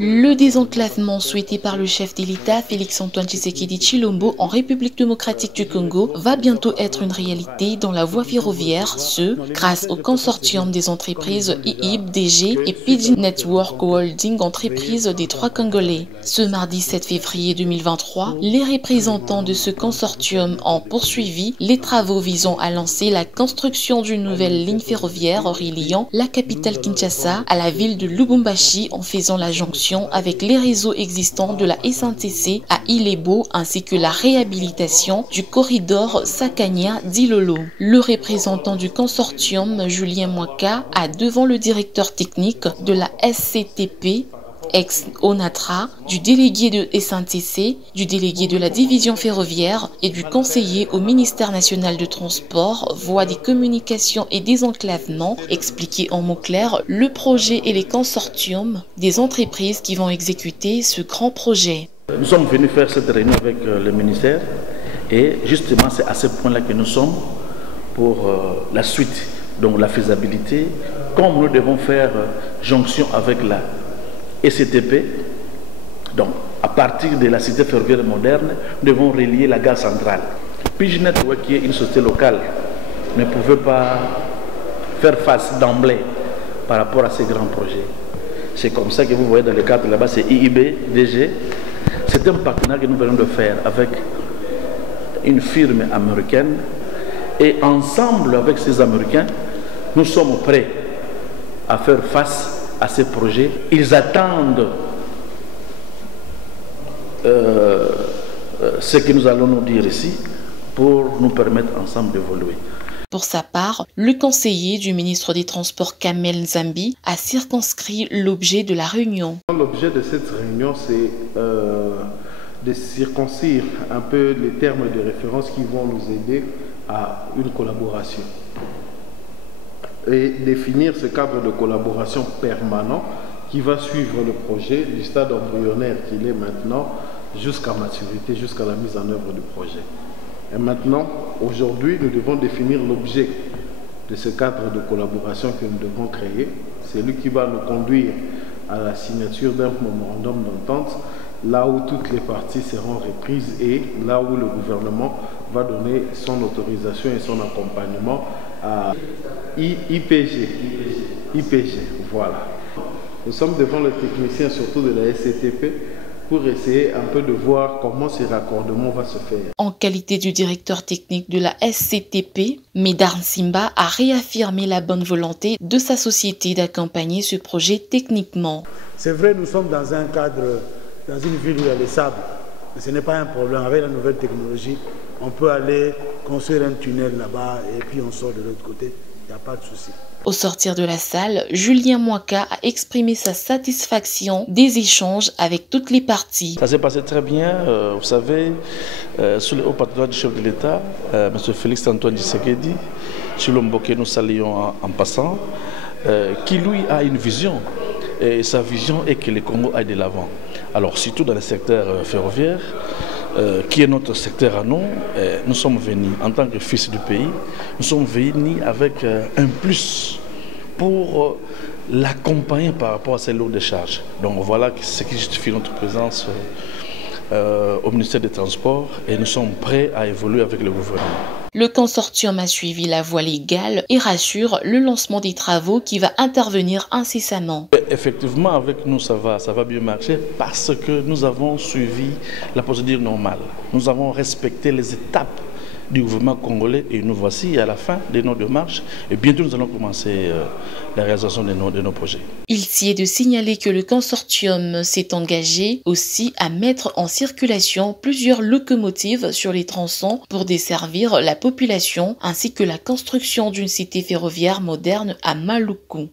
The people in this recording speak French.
Le désenclavement souhaité par le chef de l'État, Félix-Antoine Tshisekedi Tshilombo, en République démocratique du Congo, va bientôt être une réalité dans la voie ferroviaire, grâce au consortium des entreprises IIB, DG et PG Network Holding, entreprises des trois Congolais. Ce mardi 7 février 2023, les représentants de ce consortium ont poursuivi les travaux visant à lancer la construction d'une nouvelle ligne ferroviaire reliant la capitale Kinshasa à la ville de Lubumbashi en faisant la jonction avec les réseaux existants de la SNTC à Ilebo ainsi que la réhabilitation du corridor Sakania-Dilolo. Le représentant du consortium, Julien Mwaka, a devant le directeur technique de la SCTP, ex-ONATRA, du délégué de SNTC, du délégué de la division ferroviaire et du conseiller au ministère national de transport, voies des communications et désenclavement, expliqué en mots clairs le projet et les consortiums des entreprises qui vont exécuter ce grand projet. Nous sommes venus faire cette réunion avec le ministère et justement c'est à ce point-là que nous sommes pour la suite, donc la faisabilité, comme nous devons faire jonction avec la SCTP, donc à partir de la cité ferroviaire moderne, nous devons relier la gare centrale. PG Network, qui est une société locale, ne pouvait pas faire face d'emblée par rapport à ces grands projets. C'est comme ça que vous voyez dans le cadre là-bas, c'est IIB, DG. C'est un partenariat que nous venons de faire avec une firme américaine et ensemble avec ces Américains, nous sommes prêts à faire face à ces projets. Ils attendent ce que nous allons nous dire ici pour nous permettre ensemble d'évoluer. Pour sa part, le conseiller du ministre des Transports Kamel Zambi a circonscrit l'objet de la réunion. L'objet de cette réunion, c'est de circoncire un peu les termes de référence qui vont nous aider à une collaboration et définir ce cadre de collaboration permanent qui va suivre le projet du stade embryonnaire qu'il est maintenant jusqu'à maturité, jusqu'à la mise en œuvre du projet. Et maintenant, aujourd'hui, nous devons définir l'objet de ce cadre de collaboration que nous devons créer. C'est lui qui va nous conduire à la signature d'un mémorandum d'entente, là où toutes les parties seront reprises et là où le gouvernement va donner son autorisation et son accompagnement à IPG, voilà. Nous sommes devant les techniciens, surtout de la SCTP, pour essayer un peu de voir comment ce raccordement va se faire. En qualité du directeur technique de la SCTP, Medar Simba a réaffirmé la bonne volonté de sa société d'accompagner ce projet techniquement. C'est vrai, nous sommes dans un cadre, dans une ville où il y a les sables, mais ce n'est pas un problème. Avec la nouvelle technologie, on peut aller construire un tunnel là-bas et puis on sort de l'autre côté, il n'y a pas de souci. Au sortir de la salle, Julien Mwaka a exprimé sa satisfaction des échanges avec toutes les parties. Ça s'est passé très bien, vous savez, sous le haut patronat du chef de l'État, M. Félix-Antoine Tshisekedi Tshilombo, que nous saluons en passant, qui lui a une vision. Et sa vision est que le Congo aille de l'avant. Alors surtout dans le secteur ferroviaire, qui est notre secteur à nous, nous sommes venus en tant que fils du pays, nous sommes venus avec un plus pour l'accompagner par rapport à ses lourdes charges. Donc voilà ce qui justifie notre présence au ministère des Transports et nous sommes prêts à évoluer avec le gouvernement. Le consortium a suivi la voie légale et rassure le lancement des travaux qui va intervenir incessamment. Effectivement, avec nous, ça va bien marcher parce que nous avons suivi la procédure normale. Nous avons respecté les étapes du gouvernement congolais et nous voici à la fin de nos démarches et bientôt nous allons commencer la réalisation de nos projets. Il s'y est de signaler que le consortium s'est engagé aussi à mettre en circulation plusieurs locomotives sur les tronçons pour desservir la population ainsi que la construction d'une cité ferroviaire moderne à Maluku.